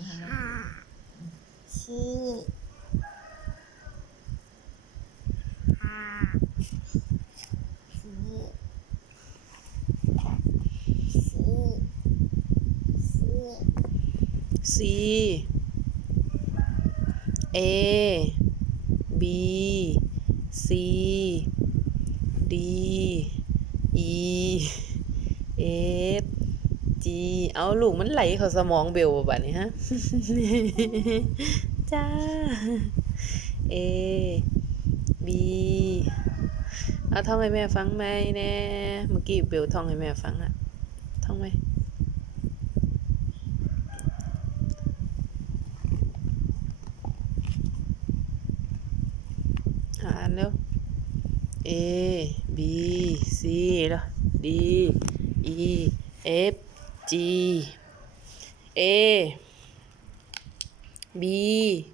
ทำไมชี้ซีเอบีซีดีอี G เอาลูกมันไหลเข้าสมองเบลบ่บัดนี้ฮะ จ้า A B เอาท่องให้แม่ฟังไหมแน่เมื่อกี้เบลท่องให้แม่ฟังอะท่องไหมหาอันเร็ว A B C แล้ว D E F ਜੀ। A B